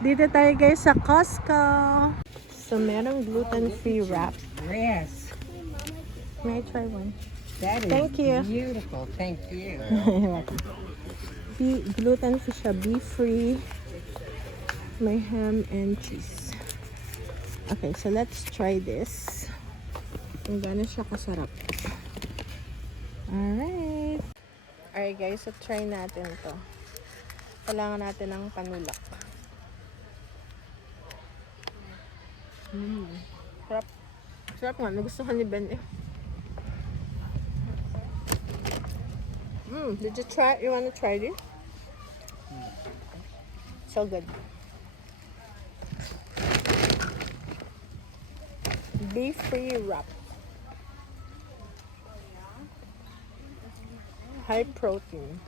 Dito tayo guys sa Costco. So, merong gluten-free wrap. Yes, May I try one? that is Thank you. beautiful. Thank you. Gluten-free siya, beef-free. May ham and cheese. Okay, so let's try this. Kung gano'n siya kasarap. Alright. Alright guys, so try natin to. Kailangan natin ng panulak. Sarap. Sarap nga. Nagustuhan ni Ben eh. Did you try? You wanna try this? So good. Beef-free wrap. High protein.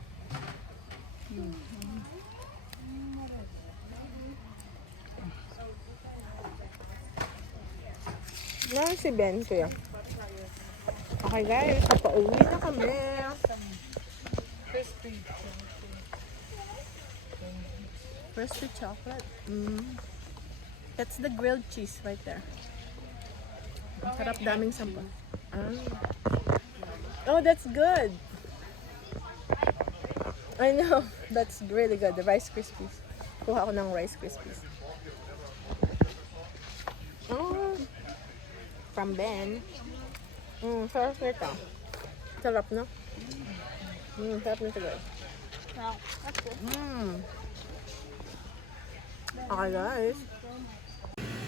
Yan si Ben kuya. Okay guys, papauwi na kami. Crispy chocolate. That's the grilled cheese right there. Ang sarap, daming sampon. Oh, that's good. I know. That's really good. The Rice Krispies. Kuha ko ng Rice Krispies. Oh, from Ben. Sarap nito. Sarap, no? Sarap nito, guys. Wow, that's good. Okay, guys.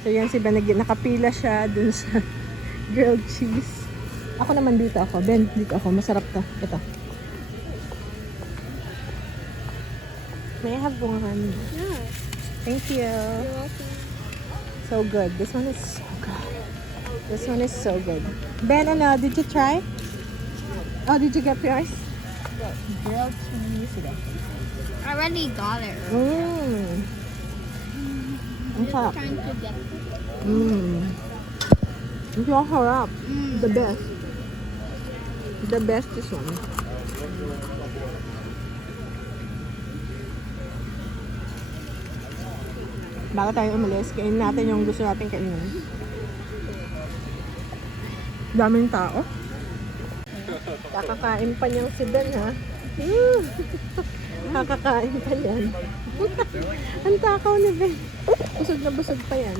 So, yan si Ben. Nakapila siya dun sa grilled cheese. Ako naman dito ako. Ben, dito ako. Masarap to. Ito. May I have one? Yeah. Thank you. You're welcome. So good. This one is so good. This one is so good. Ben, ano, did you try? Oh, did you get yours? Grilled cheese. I already got it. Ang sarap. Trying to get Ang sarap. The best. The best is one. Bago tayo umalis, kainin natin yung gusto natin kainin. Daming tao. Kakakain pa niyang si Ben, ha? Kakakain pa yan. Ang takaw ni Ben. Busog na busog pa yan.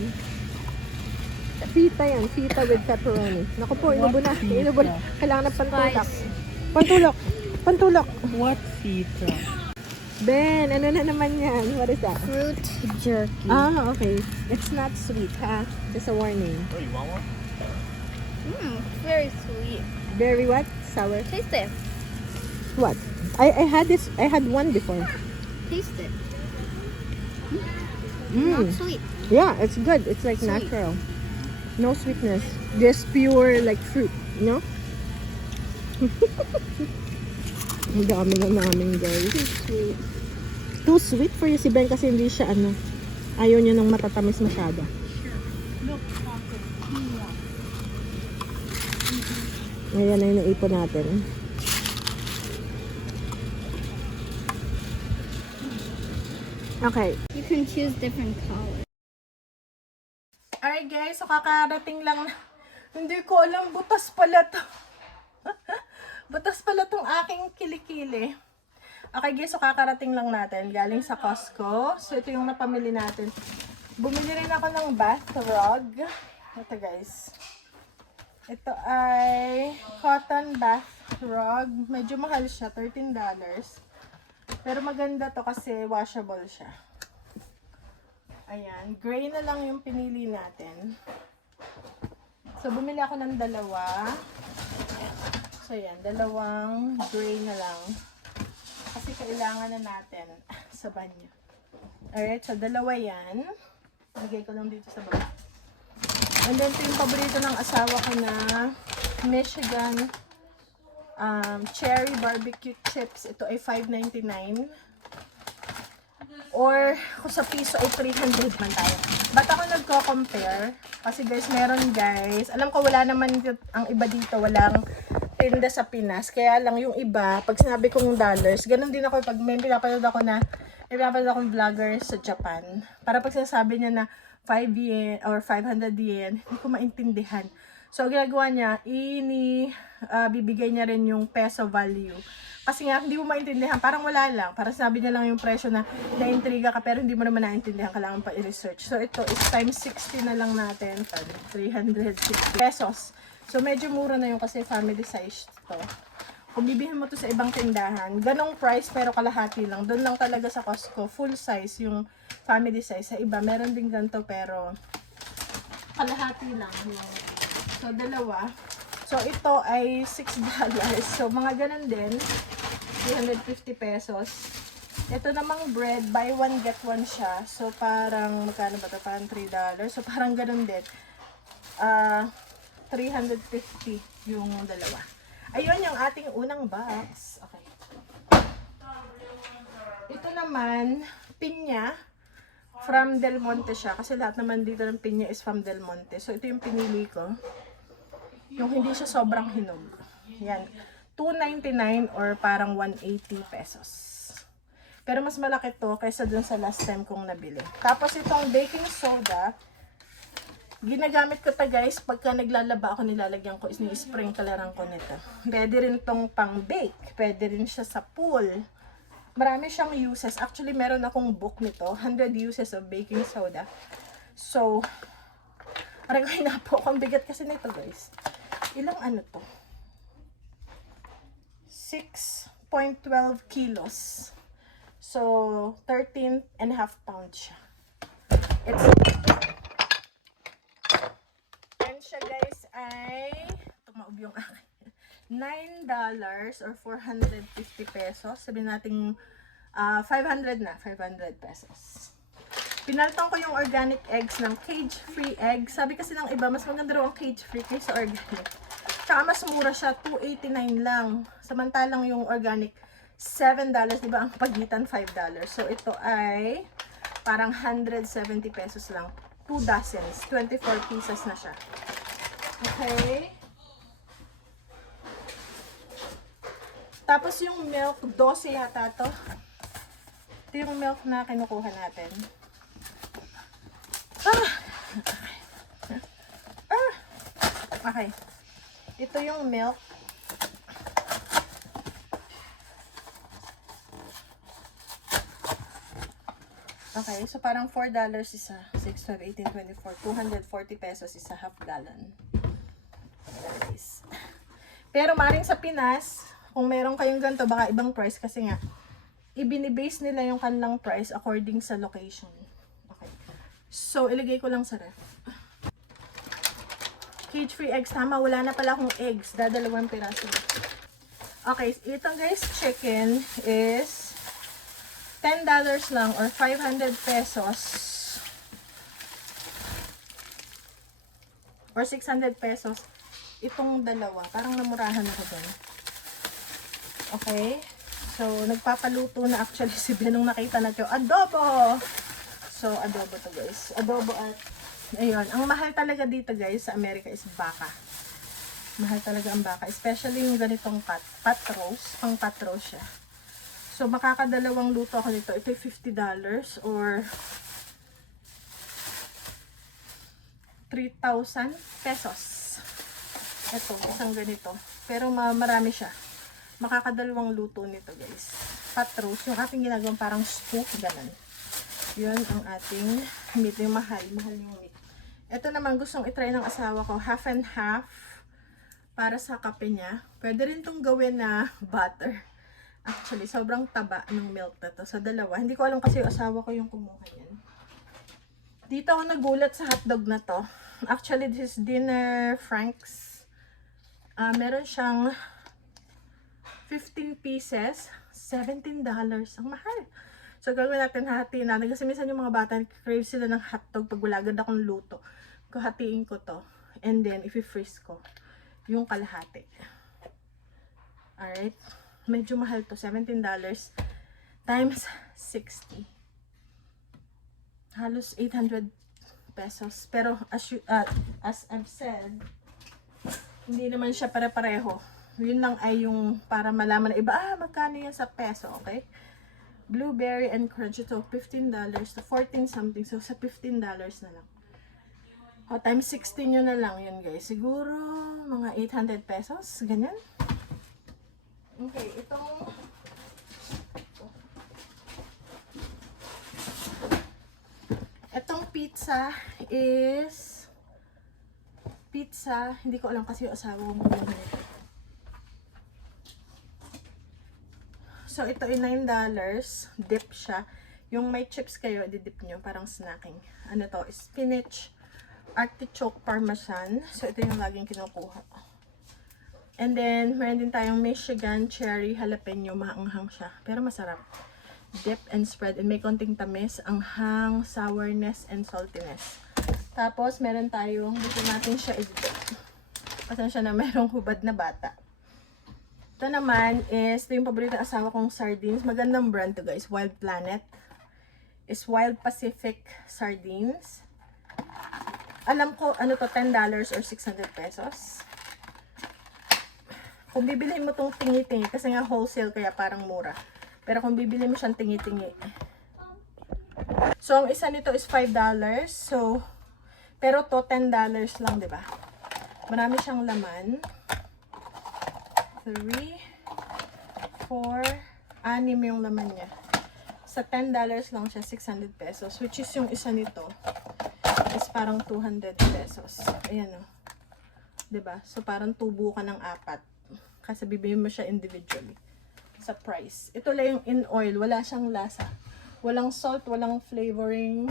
Fita yan. Fita with pepperoni. Naku po, inubo na. Inubo na. Kailangan ng pantulak. Pantulak. Pantulak. What fita? Ben, ano na naman yan? What is that? fruit jerky. Ah, okay. It's not sweet, ha? Just a warning. Very sweet. Very what? Sour? Taste it. What? I had this. I had one before. Taste it. Mm. Not sweet. Yeah, it's good. It's like Sweet. natural. No sweetness. Just pure like fruit, you know? Ang dami na namin, guys. Too sweet. Too sweet for you si Ben kasi hindi siya ano. Ayaw niya ng matatamis masyado. Ayan na yung naipon natin. Okay. You can choose different colors. Alright guys, so kakarating lang na. Hindi ko alam, butas pala to. Butas pala tong aking kilikili. Okay guys, so kakarating lang natin. Galing sa Costco. So ito yung napamili natin. Bumili rin ako ng bath rug. Ito guys. Ito ay cotton bath rug. Medyo mahal siya, $13. Pero maganda to kasi washable siya. Ayan, gray na lang yung pinili natin. So, bumili ako ng dalawa. So, ayan, dalawang gray na lang. Kasi kailangan na natin sa banyo. Alright, so dalawa yan. Lagay ko lang dito sa baba. And then, ito yung paborito ng asawa ko na Michigan cherry barbecue chips. Ito ay $5.99. Or kung sa piso ay 300 man tayo. Ba't ako nagko-compare? Kasi guys, meron guys. Alam ko wala naman ang iba dito. Walang tinda sa Pinas. Kaya lang yung iba, pag sinabi kong dollars, ganun din ako pag may pinapanood ako na may pinapanood akong vlogger sa Japan. Para pag sinasabi niya na 5 yen or 500 yen, hindi ko maintindihan. So, ginagawa niya, bibigay niya rin yung peso value. Kasi nga, hindi mo maintindihan, parang wala lang. Parang sabi niya lang yung presyo na na-intriga ka, pero hindi mo naman naintindihan, kailangan pa i-research. So, ito is times 60 na lang natin, 360 pesos. So, medyo mura na yung kasi family size to. Kung bibihin mo to sa ibang tindahan, ganong price pero kalahati lang. Doon lang talaga sa Costco, full size yung family size. Sa iba, meron din ganito pero kalahati lang. So, dalawa. So, ito ay $6. So, mga ganun din. 350 pesos. Ito namang bread, buy one, get one siya. So, parang, magkano ba ito? Parang $3. So, parang ganun din. 350 yung dalawa. Ayun yung ating unang box. Okay. Ito naman, pinya. From Del Monte siya. Kasi lahat naman dito ng pinya is from Del Monte. So, ito yung pinili ko. Yung hindi siya sobrang hinog. Yan. $2.99 or parang 180 pesos. Pero mas malaki to kaysa dun sa last time kong nabili. Tapos itong baking soda, ginagamit ko ta guys, pagka naglalaba ako, nilalagyan ko, ni-sprinkleran ko nito. Pwede rin tong pang bake. Pwede rin siya sa pool. Marami siyang uses. Actually, meron akong book nito, 100 uses of baking soda. So, aray na po, ang bigat kasi nito guys. Ilang ano to? 6.12 kilos. So, 13.5 pounds siya. And siya guys ay, tumaob yung akin. $9 or 450 pesos. Sabihin natin 500 na, 500 pesos. Pinalitan ko yung organic eggs ng cage-free egg. Sabi kasi ng iba, mas maganda raw ang cage-free kaysa organic. Tsaka mas mura siya, $2.89 lang. Samantalang yung organic, $7, diba? Ang pagitan, $5. So, ito ay parang 170 pesos lang. 2 dozens, 24 pieces na siya. Okay. Tapos yung milk, 12 yata to. Ito yung milk na kinukuha natin. Okay. Ito yung milk. Okay, so parang $4 isa. 6, 12, 18, 24. 240 pesos isa, half gallon. Guys. Pero maring sa Pinas, kung meron kayong ganito, baka ibang price kasi nga, ibinibase nila yung kanilang price according sa location. Okay. So, ilagay ko lang sa ref. Cage-free eggs. Tama, wala na pala akong eggs. Dadalawang piraso. Okay, ito guys, chicken is $10 lang or 500 pesos. Or 600 pesos. Itong dalawa. Parang namurahan ako dun. Okay. So, nagpapaluto na actually si Ben nung nakita natin. Adobo! So, adobo to guys. Adobo at ayun, ang mahal talaga dito guys sa Amerika is baka. Mahal talaga ang baka. Especially yung ganitong pot roast. Pang pot roast siya. So, makakadalawang luto ako nito. Ito $50 or 3,000 pesos. Ito, isang ganito. Pero marami siya. Makakadalawang luto nito guys. Pot roast. Yung ating ginagawang parang stew. Ganun. Yun ang ating meat. Yung mahal. Mahal yung meat. Ito naman gustong itry ng asawa ko, half and half para sa kape niya. Pwede rin itong gawin na butter. Actually, sobrang taba ng milk na to. Sa dalawa. Hindi ko alam kasi yung asawa ko yung kumuha yan. Dito ako nagulat sa hotdog na to. Actually, this is Dinner Franks. Meron siyang 15 pieces. $17. Ang mahal. So, gagawin natin hati na. Kasi minsan yung mga bata, crave sila ng hotdog pag wala agad akong luto. Hatiin ko to. And then, i-freeze ko yung kalahati. Alright. Medyo mahal to. $17 times 60. Halos 800 pesos. Pero, as I've said, hindi naman siya pare-pareho. Yun lang ay yung para malaman na iba, magkano yan sa peso, okay? blueberry and crunch. Ito, $15 to 14 something. So, sa $15 na lang. O, times 16 nyo na lang yun, guys. Siguro, mga 800 pesos. Ganyan. Okay, itong pizza is pizza. Hindi ko alam kasi yung asawa ko muna nito. So, ito ay $9. Dip siya. Yung may chips kayo, didip nyo. Parang snacking. Ano to? Spinach, artichoke, parmesan. So, ito yung laging kinukuha. And then, meron din tayong Michigan cherry jalapeno. Maanghang siya. Pero masarap. Dip and spread. And may konting tamis, anghang, sourness, and saltiness. Tapos, meron tayong, dito natin siya i-dip. Pasensya na merong hubad na bata. Ito naman is, ito yung paborito ng asawa kong sardines. Magandang brand to, guys. Wild Planet. Is Wild Pacific Sardines. Alam ko, ano to, $10 or 600 pesos. Kung bibilihin mo tong tingi-tingi, kasi nga wholesale, kaya parang mura. Pero kung bibili mo siyang tingi-tingi. So, ang isa nito is $5. So, pero to $10 lang, di ba? Marami siyang laman. 3, 4, 6 yung laman niya. Sa $10 lang siya, 600 pesos. Which is yung isa nito is parang 200 pesos. Ayan o. Diba? So, parang tubo ka ng 4. Kasi bibili mo siya individually. Sa price. Ito lang yung in oil. Wala siyang lasa. Walang salt, walang flavoring.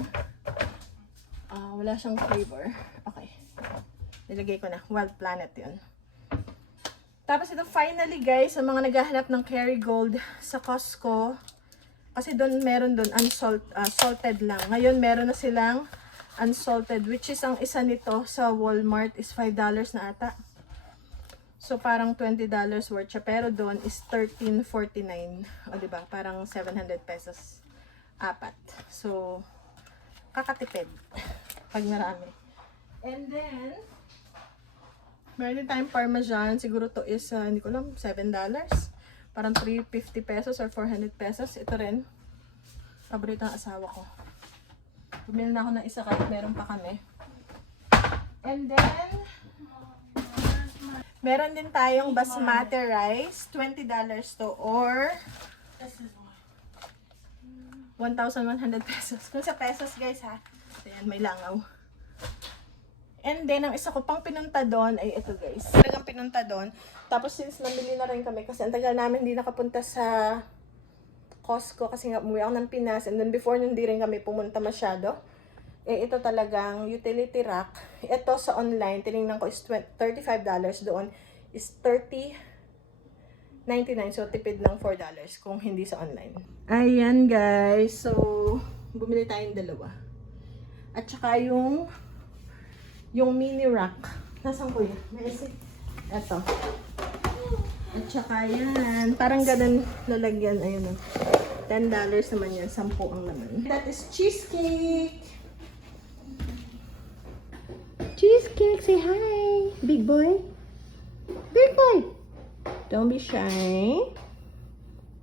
Wala siyang flavor. Okay. Nilagay ko na. Wild Planet yun. Tapos ito finally guys, sa mga naghahanap ng Kerrygold sa Costco. Kasi doon meron doon salted lang. Ngayon meron na silang unsalted, which is ang isa nito sa Walmart is $5 na ata. So parang $20 worth siya, pero doon is $13.49. O diba? Parang 700 pesos 4. So kakatipid pag marami. And then meron din tayong Parmesan. Siguro to is hindi ko alam, $7. Parang 350 pesos or 400 pesos. Ito rin paborito ng asawa ko. Bumili na ako ng isa kahit meron pa kami. And then, meron din tayong basmati rice. $20 to or 1,100 pesos. Kung sa pesos guys ha. Ayan, may langaw. And then, ang isa ko pang pinunta doon ay ito guys. Talagang pinunta doon. Tapos since namili na rin kami kasi ang tagal namin hindi nakapunta sa Costco kasi nga umuwi ako ng Pinas. And then before nun hindi rin kami pumunta masyado. Eh ito talagang utility rack. Ito sa online, tinignan ko is $35 doon. Is $30.99. So tipid ng $4 kung hindi sa online. Ayan guys. So, bumili tayong dalawa. At saka yung mini rack. Nasaan ko yun? Ito. At saka yan. Parang ganun lalagyan. Ayun o. $10 naman yan. 10 ang laman. That is cheesecake. Cheesecake. Say hi. Big boy. Big boy. Don't be shy.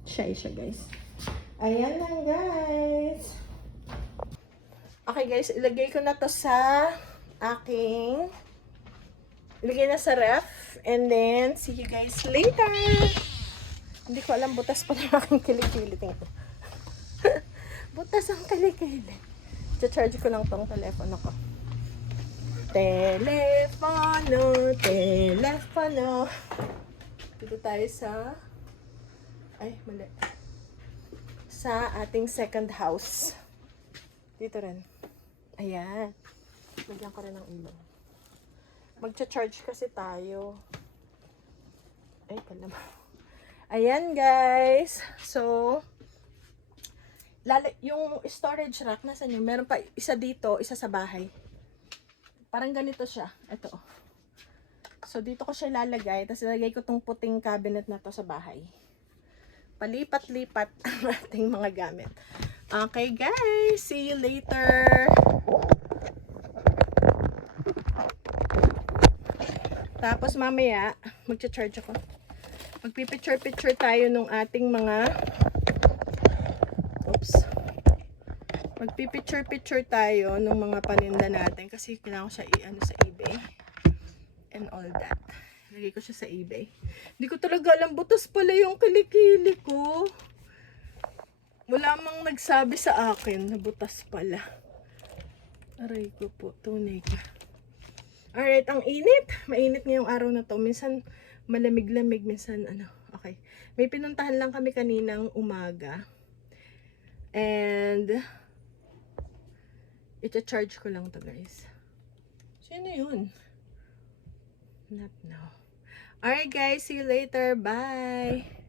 Shy siya guys. Ayan lang guys. Okay guys. Ilagay ko na to sa aking ilagay na sa ref. And then, see you guys later. Hindi ko alam, butas pa ng aking kilikili. Butas ang kilikili. Charge ko lang tong telepono ko. Telepono. Dito tayo sa mali. Sa ating second house. Dito rin. Ayan. Lagyan ko rin ng ilaw. Magcha-charge kasi tayo. Ay, kalama. Ayan, guys. So, yung storage rack, nasan yun? Meron pa isa dito, isa sa bahay. Parang ganito siya. Ito. So, dito ko siya lalagay. Tapos, ilagay ko tong puting cabinet na to sa bahay. Palipat-lipat ang ating mga gamit. Okay, guys. See you later. Tapos mamaya, magcha-charge ako. Magpipicture-picture tayo nung ating mga Magpipicture-picture tayo ng mga paninda natin kasi kailangan ko siya i-ano sa eBay. And all that. Lagay ko siya sa eBay. Hindi ko talaga alam, butas pala yung kilikili ko. Wala mang nagsabi sa akin na butas pala. Aray ko po, tunay ka. Alright, ang init. Mainit ngayong araw na to. Minsan malamig-lamig, minsan ano. Okay. May pinuntahan lang kami kaninang umaga. And ita-charge ko lang to, guys. Sino yun? Not now. Alright, guys. See you later. Bye!